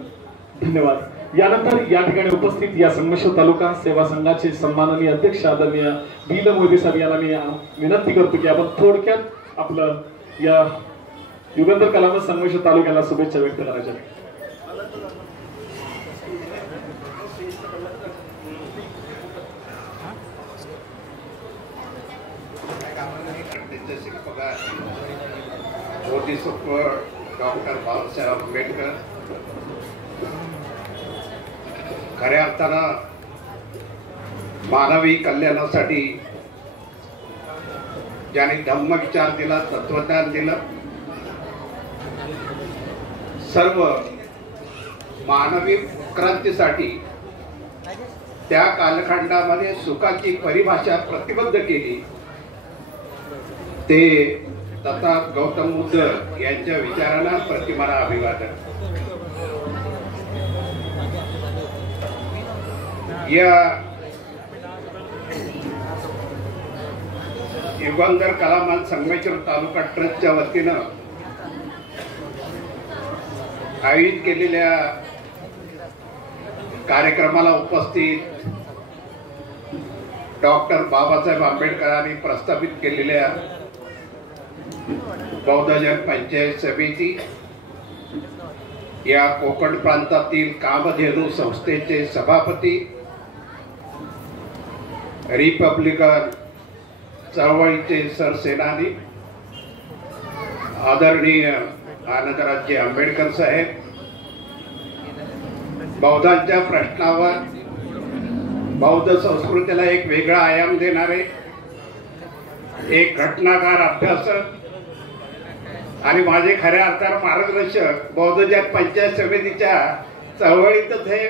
धन्यवाद. यानंतर या ठिकाणी उपस्थित या संगमेश्वर तालुका सेवा संघाचे सन्माननीय अध्यक्ष आदरणीय बील मोदी साहेब यांना मी विनंती करतो की आपण थोडक्यात आपलं या युगंधर कला मंच संगमेश्वर तालुक्याला शुभेच्छा व्यक्त करायच्या. डॉक्टर बाबासाहेब आंबेडकर खऱ्या अर्थानं मानवी कल्याणासाठी ज्याने धम्मविचार दिला, तत्वज्ञान दिलं, सर्व मानवी क्रांतीसाठी त्या कालखंडामध्ये सुखाची परिभाषा प्रतिबद्ध केली. ते तथा गौतम बुद्ध यांच्या विचारांना प्रतिमाना अभिवादन. या युगंधर कला मंच संगमेश्वर तालुका ट्रस्टच्या वतीनं आयोजित केलेल्या कार्यक्रमाला उपस्थित डॉक्टर बाबासाहेब आंबेडकरांनी प्रस्थापित केलेल्या बौद्धजन पंचायत समिती, या कोकण प्रांतातील कामधेनू संस्थेचे सभापती, रिपब्लिकन चळवळीचे सरसेनानी आदरणीय आनंदराजे आंबेडकर साहेब, बौद्धांच्या प्रश्नावर बौद्ध संस्कृतीला एक वेगळा आयाम देणारे एक घटनाकार अभ्यासक आणि माझे खऱ्या अर्थाने मार्गदर्शक बौद्ध जन पंचायत समितीच्या चळवळीतच हे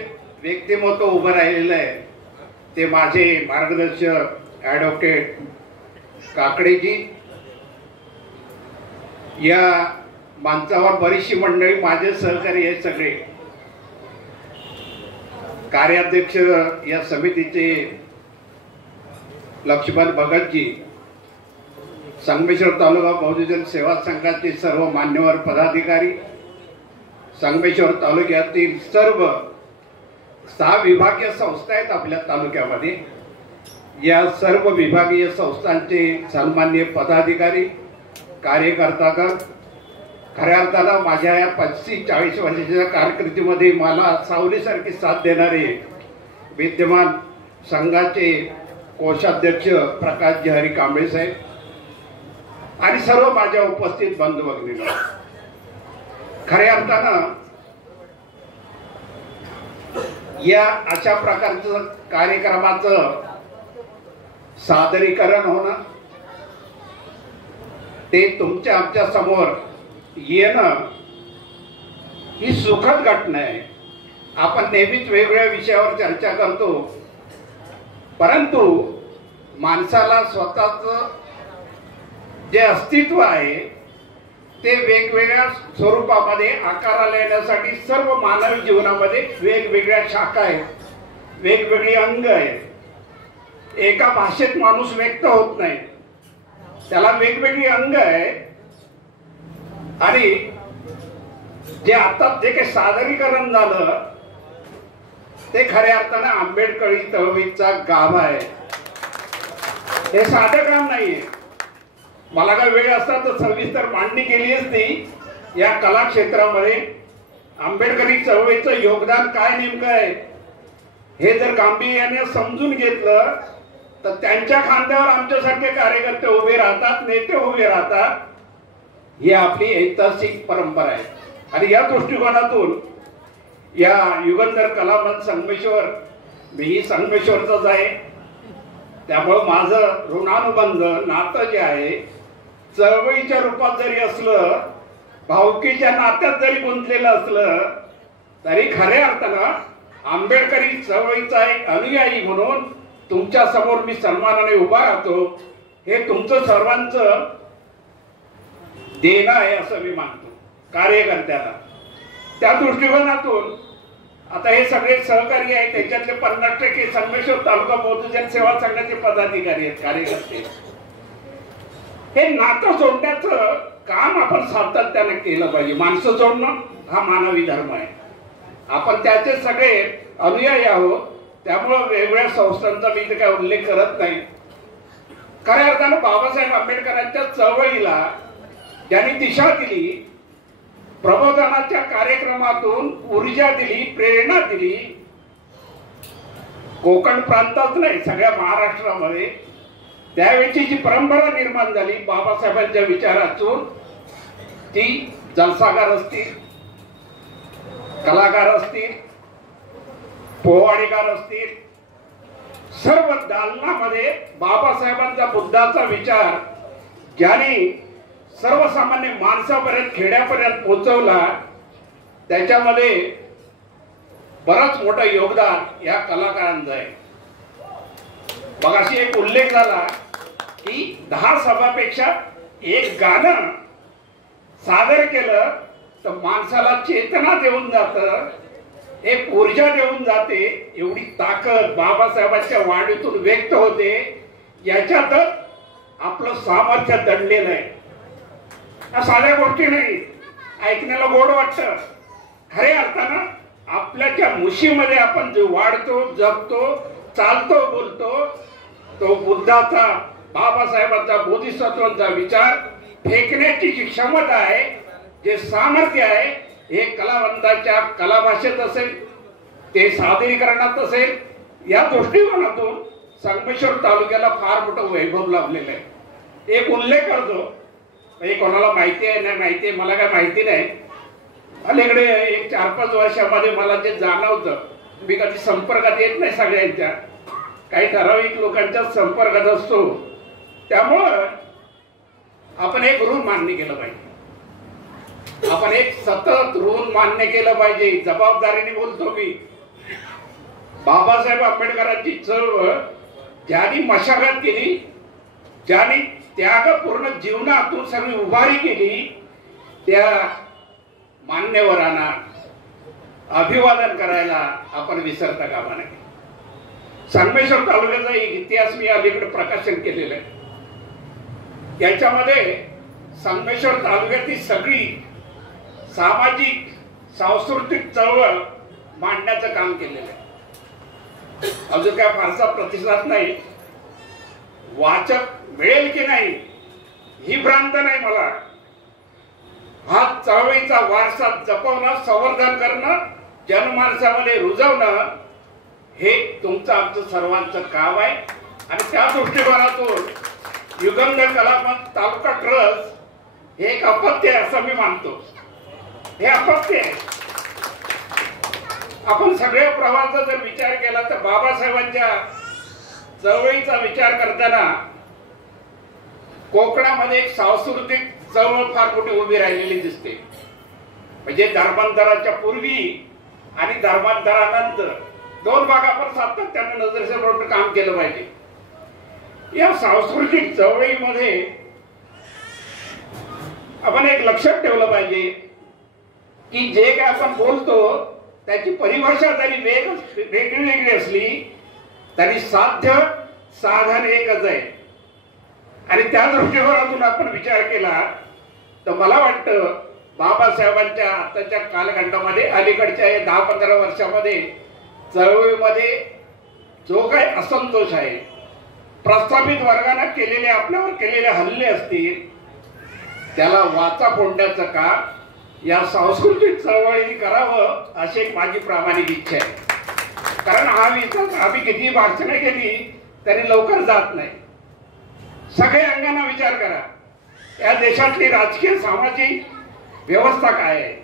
व्यक्तिमत्व उभं राहिलेलं आहे ते माझे मार्गदर्शक ॲडव्होकेट काकडेजी. या माणसावर बरीचशी मंडळी माझे सहकारी आहेत. सगळे कार्याध्यक्ष या समितीचे लक्ष्मण भगतजी, संगमेश्वर तालुका बौद्धजन सेवा संघाचे सर्व मान्यवर पदाधिकारी, संगमेश्वर तालुक्यातील सर्व 6 विभागीय संस्था आहेत आपल्या तालुक्यामध्ये. या सर्व विभागीय संस्थांचे सन्माननीय पदाधिकारी, कार्यकर्तागण, खऱ्या अर्थानं माझ्या या 35-40 वर्षाच्या कारकिर्दीमध्ये मला सावलीसारखी साथ देणारे विद्यमान संघाचे कोषाध्यक्ष प्रकाशजी हरी कांबळे साहेब आणि सर्व माझ्या उपस्थित बंधू भगिनी, खऱ्या अर्थानं या अशा प्रकारचं कार्यक्रमाचं सादरीकरण होणं, ते तुमच्या आमच्या समोर येणं ही सुखद घटना आहे. आपण नेहमीच वेगवेगळ्या विषयावर चर्चा करतो, परंतु माणसाला स्वतःचं जे अस्तित्व आहे ते वेगवेगळ्या स्वरूपामध्ये आकाराला येण्यासाठी सर्व मानवी जीवनामध्ये वेगवेगळ्या शाखा आहेत, वेगवेगळी अंग आहेत. एका भाषेत माणूस व्यक्त होत नाही, त्याला वेगवेगळी अंग आहे. आणि जे आता जे काही सादरीकरण झालं ते खऱ्या अर्थाने आंबेडकरी चळवळीचा गाभा आहे. हे साधं काम नाहीये. मला काय वेळ असता तर सविस्तर मांडणी केली असती या कला क्षेत्रामध्ये आंबेडकरी चळवळीचं योगदान काय नेमकं आहे हे जर गांभीर्याने समजून घेतलं तर त्यांच्या खांद्यावर आमच्यासारखे कार्यकर्ते उभे राहतात, नेते उभे राहतात. ही आपली ऐतिहासिक परंपरा आहे. आणि या दृष्टिकोनातून या युगंधर कलामंच संगमेश्वर, मीही संगमेश्वरचाच आहे, त्यामुळं माझं ऋणानुबंध नातं जे आहे चळवळीच्या रूपात जरी असलं, भावकीच्या नात्यात जरी गुंतलेलं असलं, तरी खऱ्या अर्थानं आंबेडकरी चळवळीचा एक अनुयायी म्हणून तुमच्या समोर मी सन्मानाने उभा राहतो. हे तुमचं सर्वांचं देणं आहे असं मी मानतो कार्यकर्त्याला. त्या दृष्टिकोनातून आता हे सगळे सहकारी आहेत, त्याच्यातले 50% संगमेश्वर तालुका बौद्धजन सेवा संघाचे पदाधिकारी आहेत, कार्यकर्ते. हे नातं जोडण्याचं काम आपण सातत्याने केलं पाहिजे. माणसं जोडणं हा मानवी धर्म आहे. आपण त्याचे सगळे अनुयायी आहोत, त्यामुळं वेगवेगळ्या संस्थांचा मी इथे काय उल्लेख करत नाही. खऱ्या अर्थानं बाबासाहेब आंबेडकरांच्या चळवळीला ज्यांनी दिशा दिली, प्रबोधनाच्या कार्यक्रमातून ऊर्जा दिली, प्रेरणा दिली, कोकण प्रांतात नाही सगळ्या महाराष्ट्रामध्ये त्यावेळची जी परंपरा निर्माण झाली बाबासाहेबांच्या विचारातून, ती जलसाकार असतील, कलाकार असतील, पोवाडेकार असतील, सर्व दालनामध्ये बाबासाहेबांचा बुद्धाचा विचार ज्यांनी सर्वसामान्य माणसापर्यंत, खेड्यापर्यंत पोहोचवला, त्याच्यामध्ये बरंच मोठं योगदान या कलाकारांचं आहे. मगाशी एक उल्लेख झाला की 10 सभापेक्षा एक गाणं सादर केलं तर माणसाला चेतना देऊन जातं, एक ऊर्जा देऊन जाते. एवढी ताकद बाबासाहेबांच्या वाणीतून व्यक्त होते. याच्यातच आपलं सामर्थ्य दडलेलं आहे. साध्या गोष्टी नाही, ऐकण्याला गोड वाटतं. खऱ्या अर्थानं आपल्याच्या मुशीमध्ये आपण जे वाढतो, जगतो, चालतो, बोलतो, तो बुद्धाचा, बाबासाहेबांचा, बोधिसत्वांचा विचार फेकण्याची जी क्षमता आहे, जे सामर्थ्य आहे, हे कलावंताच्या कलाभाषेत असेल, ते सादरीकरणात असेल. या दृष्टिकोनातून संगमेश्वर तालुक्याला फार मोठं वैभव लाभलेलं आहे. एक उल्लेख करतो, कोणाला माहिती आहे नाही माहिती आहे मला काय माहिती नाही. अलीकडे एक 4-5 वर्षामध्ये मला जे जाणवतं, मी कधी संपर्कात येत नाही सगळ्यांच्या, काही ठराविक लोकांच्या संपर्कात असतो, त्यामुळं आपण एक ऋण मान्य केलं पाहिजे. आपण एक सतत ऋण मान्य केलं पाहिजे. जबाबदारीने बोलतो मी. बाबासाहेब आंबेडकरांची चळवळ ज्यांनी मशागत केली, ज्यांनी त्यागपूर्ण जीवनातून सगळी उभारी केली, त्या मान्यवरांना अभिवादन करायला आपण विसरता कामा नये. संगमेश्वर तालुक्याचा एक इतिहास मी अलीकडे प्रकाशन केलेलं आहे. याच्यामध्ये संगमेश्वर तालुक्यातील सगळी सामाजिक सांस्कृतिक चळवळ मांडण्याचं काम केलेलं आहे. अजून काय फारसा प्रतिसाद नाही. वाचक मिळेल की नाही ही भ्रांत नाही मला. हा चळवळीचा वारसा जपवणं, संवर्धन करणं, जनमानसामध्ये रुजवणं हे तुमचं आमचं सर्वांचं काम आहे. आणि त्या दृष्टिकोनातून युगंधर कलामंच तालुका ट्रस्ट हे एक अपत्य आहे असं मी मानतो. हे अपत्य आहे. आपण सगळ्या प्रवाहाचा जर विचार केला तर बाबासाहेबांच्या चळवळीचा विचार करताना कोकणामध्ये एक सांस्कृतिक चळवळ फार मोठी उभी राहिलेली दिसते. म्हणजे धर्मांतराच्या पूर्वी आणि धर्मांतरानंतर दोन भाग आपण सातत्याने नजरेसमोर काम केलं पाहिजे. या सांस्कृतिक चळवळीमध्ये आपण एक लक्षात ठेवलं पाहिजे की जे काय आपण बोलतो त्याची परिभाषा जरी वेगळी वेगळी असली तरी साध्य साधन एकच आहे. आणि त्या दृष्टिकोनातून आपण विचार केला तर मला वाटतं बाबासाहेबांच्या आताच्या कालखंडामध्ये अलीकडच्या 10-15 वर्षामध्ये चळवळीमध्ये जो काही असंतोष आहे, प्रस्थापित वर्गाने केलेले आपल्यावर केलेले हल्ले असतील, त्याला वाचा फोडण्याचं काम या सांस्कृतिक चळवळीने करावं अशी एक माझी प्रामाणिक इच्छा आहे. कारण हा विचार आम्ही किती भाषणं केली तरी लवकर जात नाही. सगळ्या अंगांना विचार करा. या देशातली राजकीय सामाजिक व्यवस्था काय आहे,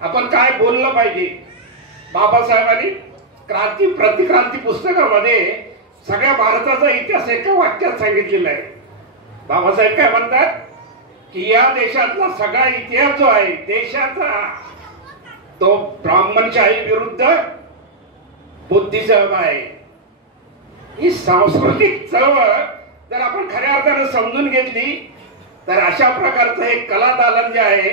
आपण काय बोललं पाहिजे. बाबासाहेबांनी क्रांती प्रतिक्रांती पुस्तकामध्ये सगळ्या भारताचा इतिहास एका वाक्यात सांगितलेला आहे. बाबासाहेब काय म्हणतात की या देशातला सगळा इतिहास जो आहे देशाचा तो ब्राह्मणशाही विरुद्ध बुद्धिसम आहे. ही सांस्कृतिक चळवळ जर आपण खऱ्या अर्थाने समजून घेतली तर अशा प्रकारचं हे कला दालन जे आहे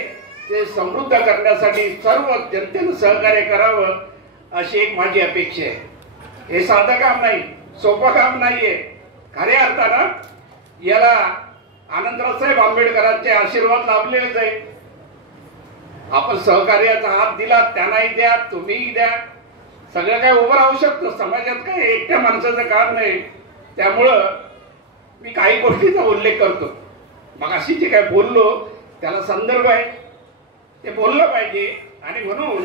ते समृद्ध करण्यासाठी सर्व जनतेनं सहकार्य करावं अशी एक माझी अपेक्षा आहे. हे साधं काम नाही, सोपं काम नाहीये. खऱ्या अर्थानं याला आनंदराव साहेब आंबेडकरांचे आशीर्वाद लाभलेलेच आहे. आपण सहकार्याचा हात दिला, त्यांनाही द्या, तुम्हीही द्या. सगळं काय उभं राहू शकतं. समाजात काय एकट्या माणसाचं काम नाही. त्यामुळं मी काही गोष्टीचा उल्लेख करतो. मग अशी जे काय बोललो त्याला संदर्भ आहे, ते बोललं पाहिजे. आणि म्हणून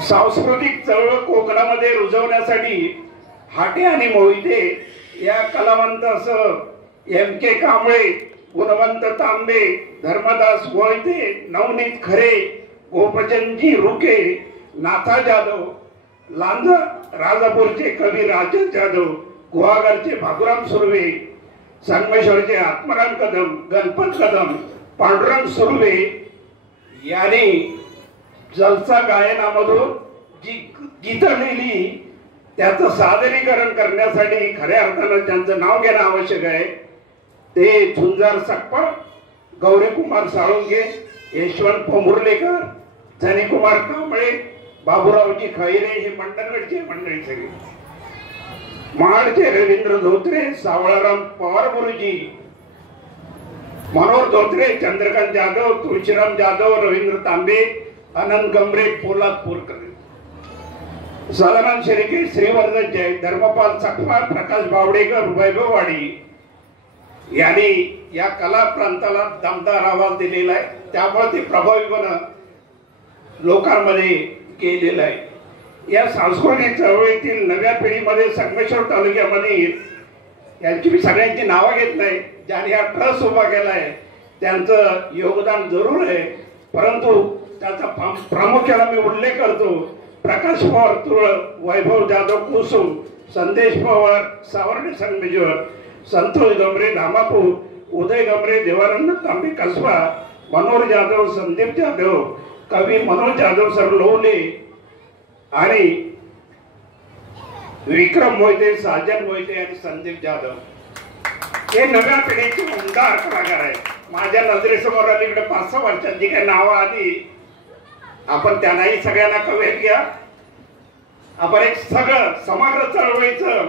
सांस्कृतिक चळवळ कोकणामध्ये रुजवण्यासाठी हाटे आणि मोहिते या कलावंत असं M.K. कांबळे, गुणवंत तांबे, धर्मदास मोहिते, नवनीत खरे, गोपचंदजी रुके, नाथा जाधव, लांज राजापूरचे कवी राजन जाधव, गुहागरचे बाबुराम सुर्वे, संगमेश्वरचे आत्माराम कदम, गणपत कदम, पांडुरंग सुर्वे यांनी जलसा गायनामधून जी गीतं लिहिली त्याचं सादरीकरण करण्यासाठी खऱ्या अर्थानं ज्यांचं नाव घेणं आवश्यक आहे ते झुंजार सकपाळ, गौरीकुमार साळुंगे, यशवंत पोमुर्लेकर, जनीकुमार कांबळे, बाबूरावजी खैरे हे मंडळगडचे मंडळी सगळे, महाडचे रवींद्र धोत्रे, सावळाराम पवार गुरुजी, मनोहर धोत्रे, चंद्रकांत जाधव, तुळशीराम जाधव, रवींद्र तांबे, अनंत गमरे, पोलादपूरकर, सदानंद शेळके, श्रीवर्धन जय, धर्मपाल सकपाळ, प्रकाश बावडेकर, वैभववाडी यांनी या कला प्रांताला दमदार आवाज दिलेला आहे. त्यामुळे ते प्रभावीपणे लोकांमध्ये गेलेलं आहे. या सांस्कृतिक चळवळीतील नव्या पिढीमध्ये संगमेश्वर तालुक्यामध्ये यांची मी सगळ्यांची नावं घेत नाही, ज्यांनी हा ट्रस्ट उभा केला आहे त्यांचं योगदान जरूर आहे. परंतु त्याचा प्रामुख्याने मी उल्लेख करतो. प्रकाश पवार तुरळ, वैभव जाधव कुसुम, संदेश पवार सावर्डे संगमेश्वर, संतोष गमरे धामापूर, उदय गमरे देवानंद तांबे कसबा, मनोहर जाधव संदीप जाधव, कवी मनोज जाधव सरलोले आणि विक्रम मोहिते, साजन मोहिते आणि संदीप जाधव हे नव्या पिढीचे उमदार कलाकार आहेत. माझ्या नजरेसमोर अलीकडे 5-6 वर्षांची काही नावं आली. आपण त्यांनाही सगळ्यांना कवेत घ्या. आपण एक सगळं समग्र चळवळीचं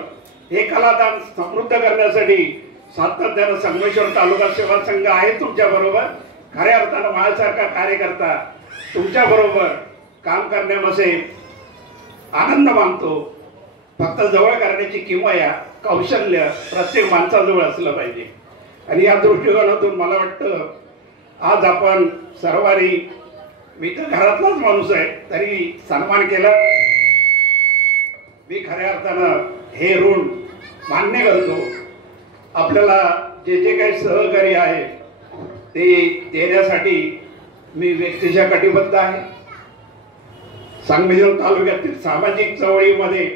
हे कलादान समृद्ध करण्यासाठी सातत्यानं संगमेश्वर तालुका सेवा संघ आहे तुमच्या बरोबर. खऱ्या अर्थानं माझ्यासारखा कार्यकर्ता तुमच्या बरोबर काम करण्यामध्ये आनंद मानतो. फक्त जवळ करण्याची किमया कौशल्य प्रत्येक माणसाजवळ असलं पाहिजे. आणि या दृष्टिकोनातून मला वाटतं आज आपण सर्वांनी, मी तर घरातलाच माणूस आहे तरी सन्मान केला. मी खऱ्या अर्थानं हे ऋण मान्य करतो. आपल्याला जे जे काही सहकार्य आहे ते देण्यासाठी मी व्यक्तिशः कटिबद्ध आहे. संगमेश्वर तालुक्यातील सामाजिक चळवळीमध्ये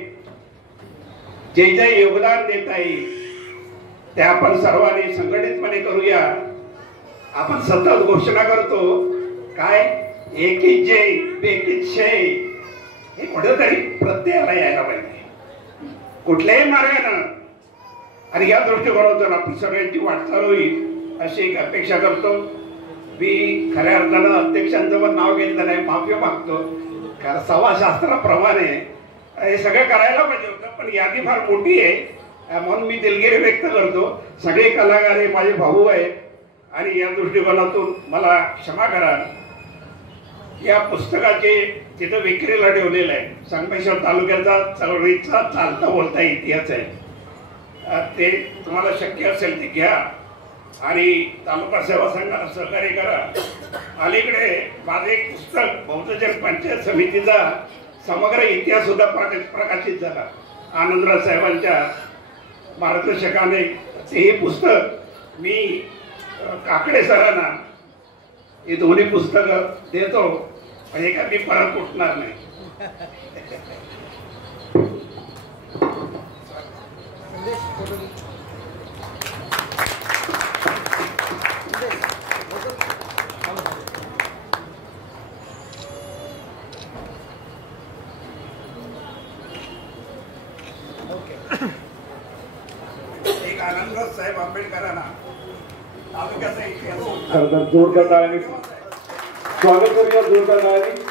जे जे योगदान देता येईल ते आपण सर्वांनी संघटितपणे करूया. आपण सतत घोषणा करतो काय, एकीच जय बेकीच शय, हे कुठेतरी प्रत्ययाला यायला पाहिजे कुठल्याही मार्गानं. आणि या दृष्टिकोनातून आपण सगळ्यांची वाटचाल होईल अशी एक अपेक्षा करतो. मी खऱ्या अर्थानं अध्यक्षांचं पण नाव घेतलं नाही, माफी मागतो. कारण सभाशास्त्राप्रमाणे हे सगळं करायला पाहिजे होतं, पण यादी फार मोठी आहे म्हणून मी दिलगिरी व्यक्त करतो. सगळे कलाकार हे माझे भाऊ आहेत आणि या दृष्टिकोनातून मला क्षमा करा. या पुस्तकाचे तिथं विक्रीला ठेवलेलं आहे. संगमेश्वर तालुक्याचा चळवळीचा चालता बोलता इतिहास आहे. ते तुम्हाला शक्य असेल ते घ्या आणि तालुका सेवा संघाला सहकार्य करा. अलीकडे माझं एक पुस्तक बहुजन पंचायत समितीचा समग्र इतिहास सुद्धा प्रकाशित झाला आनंदराव साहेबांच्या मार्गदर्शकाने. हे पुस्तक मी काकडे सरांना हे दोन्ही पुस्तकं देतो म्हणजे का मी परत उठणार नाही. एक आनंदराव साहेब आंबेडकरांना तालुक्याचा इतिहास खरं तर जोरदार टाळ्यांनी स्वागत करूया. जोरदार टाळ्यांनी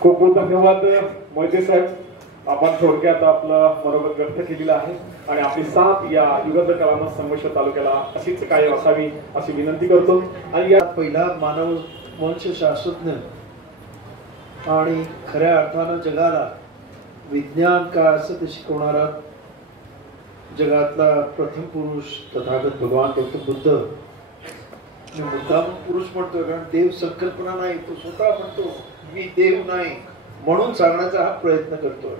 खूप खूप धन्यवाद मोहिते साहेब. आपण थोडक्यात आपलं मनोगत व्यक्त केलेलं आहे आणि आपली साथ या युगंध कलामत संगमेश्वर तालुक्याला अशीच कायम असावी अशी विनंती करतो. आणि या पहिला मानव वंश शास्त्रज्ञ आणि खऱ्या अर्थानं जगाला विज्ञान काय असं ते शिकवणारा जगातला प्रथम पुरुष तथागत भगवान गौतम बुद्ध. मी मुद्दाम पुरुष म्हणतोय कारण देव संकल्पना नाही, तो स्वतः म्हणतो मी देव नाही म्हणून सांगण्याचा हा प्रयत्न करतोय.